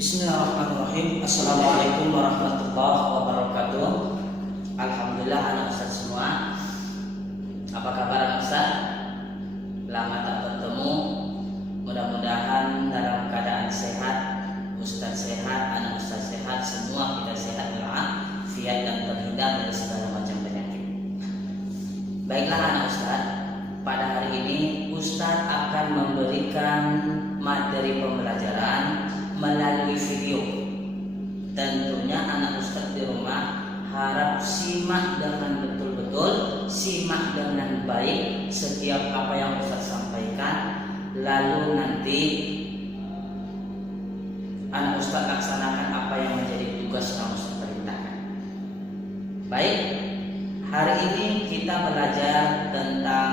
Bismillahirrahmanirrahim. Assalamualaikum warahmatullahi wabarakatuh. Alhamdulillah anak Ustaz semua. Apa kabar anak Ustaz? Lama tak bertemu. Mudah-mudahan dalam keadaan sehat, Ustaz sehat, anak Ustaz sehat, semua kita sehat walafiat dan terhindar dari segala macam penyakit. Baiklah anak Ustaz, pada hari ini Ustaz akan memberikan materi pembelajaran melalui video. Tentunya anak Ustaz di rumah harap simak dengan betul-betul, simak dengan baik setiap apa yang Ustaz sampaikan. Lalu nanti anak Ustaz laksanakan apa yang menjadi tugas yang Ustaz perintahkan. Baik, hari ini kita belajar tentang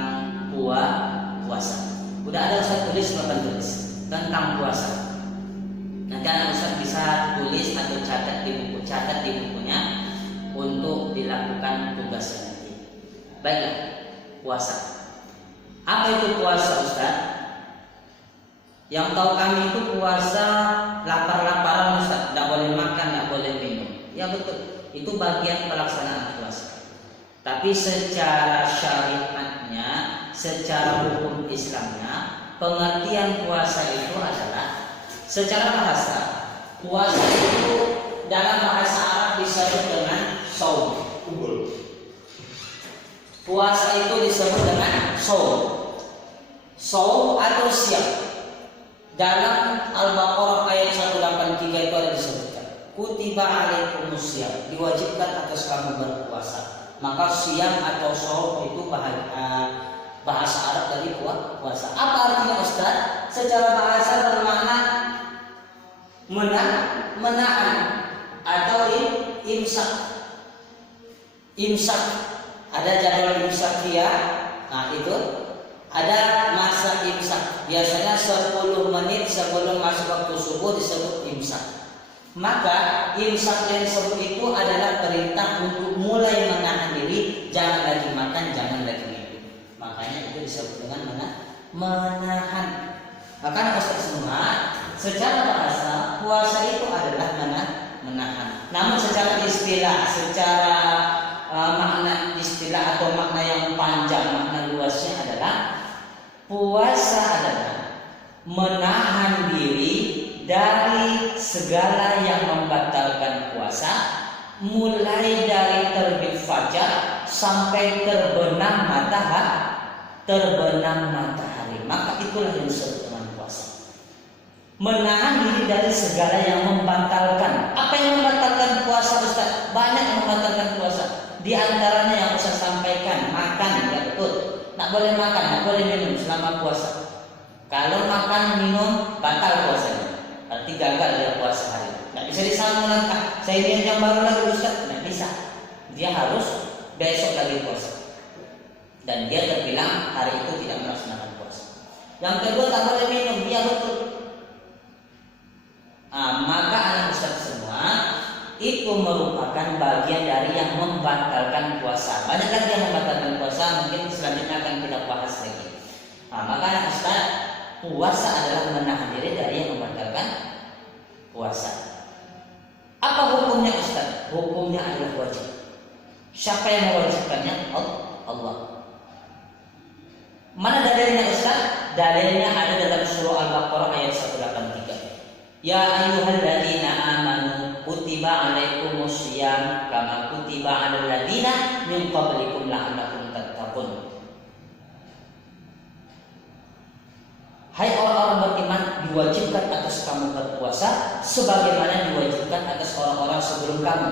puasa. Udah ada Ustaz tulis papan tulis tentang puasa. Nanti anak Ustaz bisa tulis atau catat di bukunya untuk dilakukan tugasnya nanti. Baiklah, puasa. Apa itu puasa Ustaz? Yang tahu kami itu puasa lapar-laparan Ustaz, tidak boleh makan, tidak boleh minum. Ya betul, itu bagian pelaksanaan puasa. Tapi secara syariatnya, secara hukum Islamnya, pengertian puasa itu adalah secara bahasa, puasa itu dalam bahasa Arab disebut dengan shaum. Puasa itu disebut dengan shaum atau siam. Dalam Al-Baqarah ayat 183 itu ada disebutkan, kutiba alaikumusiyam, diwajibkan atas kamu berpuasa. Maka siam atau shaum itu bahasa Arab dari puasa. Apa artinya Ustaz? Secara bahasa bermakna menahan atau imsak. Ada jadwal imsakiyah. Nah itu ada masa imsak. Biasanya 10 menit sebelum masuk waktu subuh disebut imsak. Maka imsak yang disebut itu adalah perintah untuk mulai menahan diri, jangan lagi makan, jangan lagi minum. Makanya itu disebut dengan menahan. Maka Ustaz semua, secara bahasa puasa itu adalah menahan. Namun secara istilah, secara makna istilah atau makna yang panjang, makna luasnya adalah puasa adalah menahan diri dari segala yang membatalkan puasa, mulai dari terbit fajar sampai terbenam matahari. Maka itulah yang disebut dengan puasa. Menahan diri dari segala yang membatalkan. Apa yang membatalkan puasa Ustaz? Banyak yang membatalkan puasa. Di antaranya yang Ustaz sampaikan, makan, ya betul. Tak boleh makan, tak boleh minum selama puasa. Kalau makan minum batal puasanya, berarti gagal dia puasa hari. Tak bisa disambung lagi. Saya ingin yang baru lagi Ustaz, tidak bisa. Dia harus besok lagi puasa. Dan dia terbilang hari itu tidak melaksanakan puasa. Yang kedua tak boleh minum, dia betul. Maka anak Ustaz semua itu merupakan bagian dari yang membatalkan puasa. Banyak lagi yang membatalkan puasa, mungkin selanjutnya akan kita bahas lagi. Maka anak Ustaz, puasa adalah menahan diri dari yang membatalkan puasa. Apa hukumnya Ustaz? Hukumnya adalah wajib. Siapa yang mewajibkannya? Allah. Mana dalilnya Ustaz? Dalilnya ada dalam surah Al-Baqarah ayat 183. Ya ayyuhalladzina amanu kutiba alaikumusiyam kama kutiba alal ladzina min qablikum la'allakum tattaqun. Hai orang-orang beriman, diwajibkan atas kamu berpuasa sebagaimana diwajibkan atas orang-orang sebelum kamu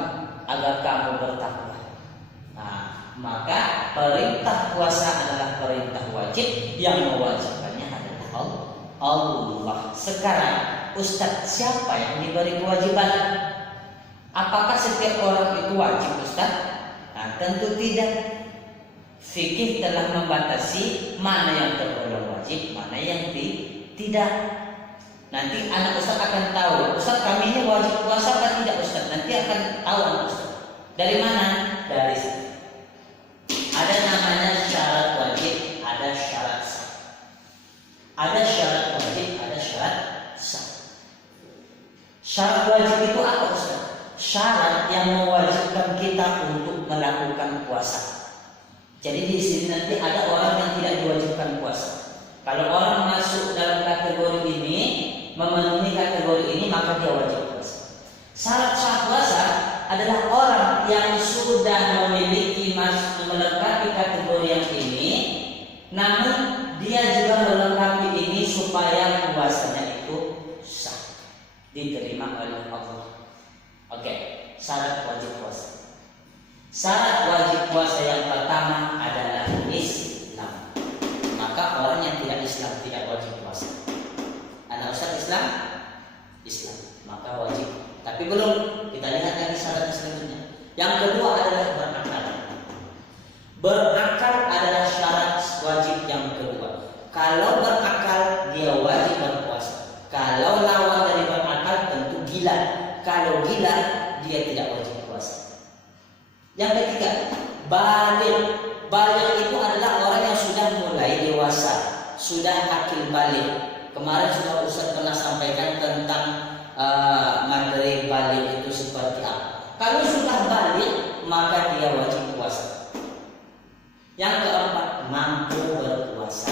agar kamu bertakwa. Maka perintah puasa adalah perintah wajib, yang mewajibkannya adalah Allah. Sekarang Ustaz, siapa yang diberi kewajiban? Apakah setiap orang itu wajib Ustaz? Tentu tidak. Fikih telah membatasi mana yang tergolong wajib, mana yang tidak. Nanti anak Ustaz akan tahu, Ustaz kami ini wajib puasa atau tidak Ustaz? Nanti akan tahu anak Ustaz. Dari mana? Dari situ. Ada namanya syarat wajib, ada syarat sah. Ada syarat wajib, ada syarat sah. Syarat wajib itu apa Ustaz? Syarat yang mewajibkan kita untuk melakukan puasa. Jadi di sini nanti ada orang yang tidak diwajibkan puasa. Kalau orang masuk dalam kategori ini, memenuhi kategori ini, maka dia wajib puasa. Syarat sah puasa adalah orang yang sudah memiliki melengkapi kategori yang ini, namun dia juga melengkapi ini supaya puasanya itu sah, diterima oleh Allah. Oke, syarat wajib puasa. Syarat wajib puasa yang pertama adalah Islam. Maka orang yang tidak Islam tidak wajib puasa. Anak Ustaz Islam, maka wajib. Tapi belum, kita lihat lagi syarat selanjutnya. Yang kedua adalah berakal. Berakal adalah syarat wajib yang kedua. Kalau berakal dia wajib berpuasa. Kalau lawan dari berakal tentu gila. Kalau gila dia tidak wajib puasa. Yang ketiga, baligh. Baligh itu adalah orang yang sudah mulai dewasa, sudah akil baligh. Kemarin sudah Ustaz pernah sampaikan tentang materi baligh itu seperti apa. Kalau sudah baligh maka dia wajib puasa. Yang keempat, mampu berpuasa.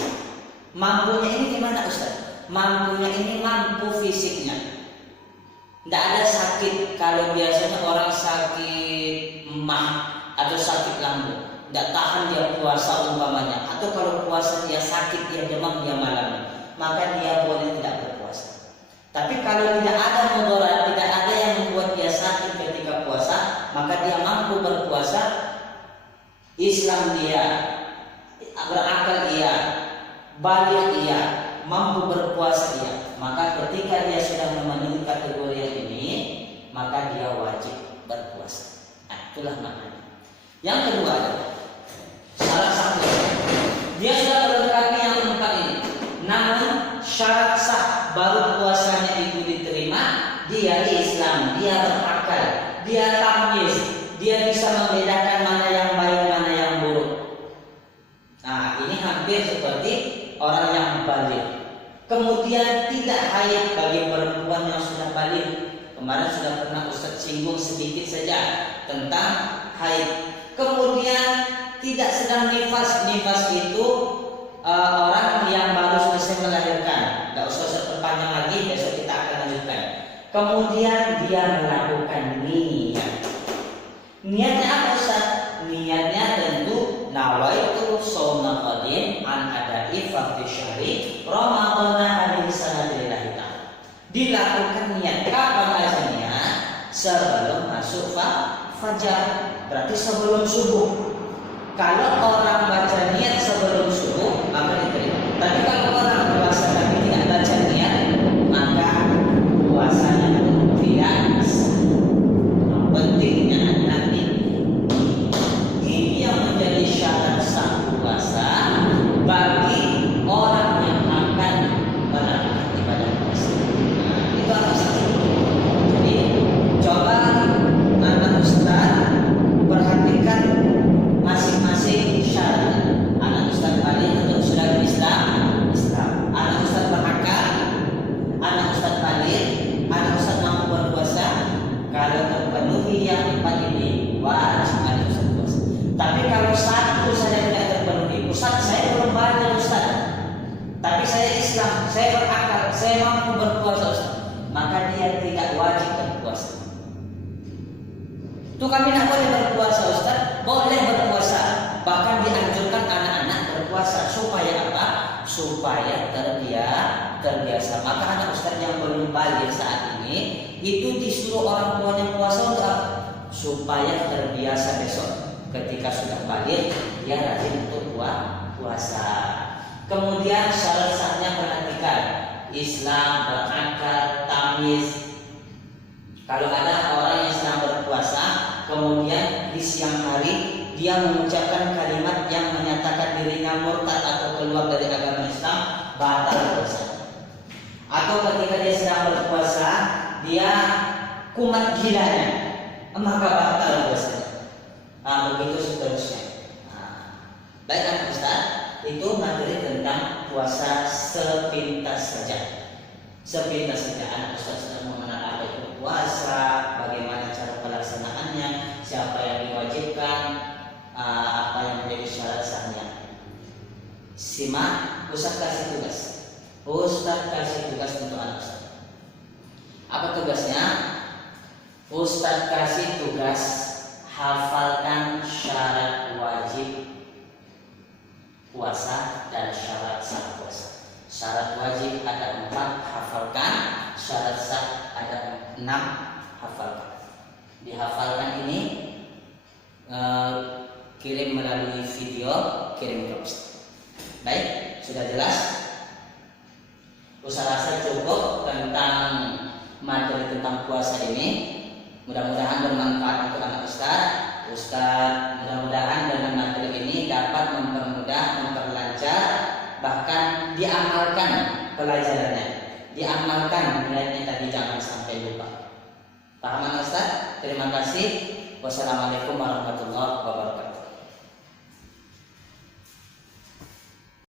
Mampunya ini gimana Ustaz? Mampunya ini mampu fisiknya. Tidak ada sakit. Kalau biasanya orang sakit mah atau sakit lambung, tidak tahan dia puasa umpamanya. Atau kalau puasa dia sakit, dia demam, dia malam, maka dia boleh tidak berpuasa. Tapi kalau tidak ada mudarat, tidak ada yang membuat dia sakit ketika puasa, maka dia mampu berpuasa. Islam dia, berakal ia, baligh ia, mampu berpuasa ia. Maka ketika dia sudah memenuhi kategori yang ini, maka dia wajib berpuasa. Nah, itulah maknanya. Yang kedua adalah syarat sah puasa. Dia sudah melengkapi yang keempat ini. Namun syarat sah baru puasanya itu diterima, dia Islam, dia berakal, dia tamyiz, dia bisa membedakan mana yang baik, mana yang buruk. Nah, ini hampir seperti orang yang baligh. Kemudian tidak haid bagi perempuan yang sudah baligh. Kemarin sudah pernah Ustaz singgung sedikit saja tentang haid. Kemudian tidak sedang nifas. Nifas itu orang yang baru selesai melahirkan. Tidak usah perpanjang lagi, besok kita akan lanjutkan. Kemudian dia melakukan niat. Niatnya apa Ustaz? Niatnya tentu nawaitu shauma qadin an ada'i fardhi syahri ramadhana hadhihi sanati lillahi ta'ala. Dilakukan niat kapan asalnya? Sebelum masuk fajar, berarti sebelum subuh. Kalau orang baca niat sebelum subuh maka diterima. Tapi kalau orang puasa tapi tidak baca niat, maka puasanya tidak sah. Pentingnya nanti ini yang menjadi syarat sah puasa bagi orang yang akan melakukan ibadah puasa. Nah, itu apa saja. Jadi coba anak Ustaz perhatikan masing-masing syarat. Anak Ustaz baligh atau sudah Islam, anak Ustaz berakal, anak Ustaz baligh, anak Ustaz mampu berpuasa. Kalau terpenuhi yang empat ini wajib anak Ustaz puasa. Tapi kalau satu saja tidak terpenuhi, Ustaz saya belum baligh Ustaz, tapi saya Islam, saya berakal, saya mampu berpuasa Ustaz, maka dia tidak wajib berpuasa. Itu kami tidak boleh berpuasa Ustaz, boleh berpuasa. Bahkan dianjurkan anak-anak berpuasa supaya apa? Supaya terbiasa. Maka anak Ustaz yang belum baligh saat ini itu disuruh orang tuanya puasa untuk apa? Supaya terbiasa besok ketika sudah baligh dia rajin untuk puasa. Kemudian syarat sahnya perhatikan Islam, berakal, tamyiz. Kalau ada orang yang sedang berpuasa kemudian di siang hari dia mengucapkan kalimat yang menyatakan dirinya murtad atau keluar dari agama Islam, batal puasa. Atau ketika dia sedang berpuasa dia kumat gilanya, maka batal puasanya. Begitu seterusnya. Baik anak Ustaz, itu materi tentang puasa sepintas saja. Sepintas saja anak Ustaz sudah mengenal apa itu puasa, bagaimana cara pelaksanaannya, siapa yang diwajibkan, apa yang menjadi syarat sahnya. Simak, Ustaz kasih tugas. Ustaz kasih tugas untuk anak Ustaz. Apa tugasnya? Ustaz kasih tugas hafalkan syarat wajib puasa dan syarat sah puasa. Syarat wajib ada 4, hafalkan. Syarat sah ada 6, hafalkan. Dihafalkan ini kirim melalui video, kirim ke Ustaz. Baik, sudah jelas? Ustaz rasa cukup tentang materi tentang puasa ini. Mudah-mudahan bermanfaat untuk anak Ustaz. Ustaz mudah-mudahan dengan materi ini dapat mempermudah, memperlancar, bahkan diamalkan pelajarannya, diamalkan nilainya tadi, jangan sampai lupa. Paham anak Ustaz? Terima kasih. Wassalamualaikum warahmatullahi wabarakatuh.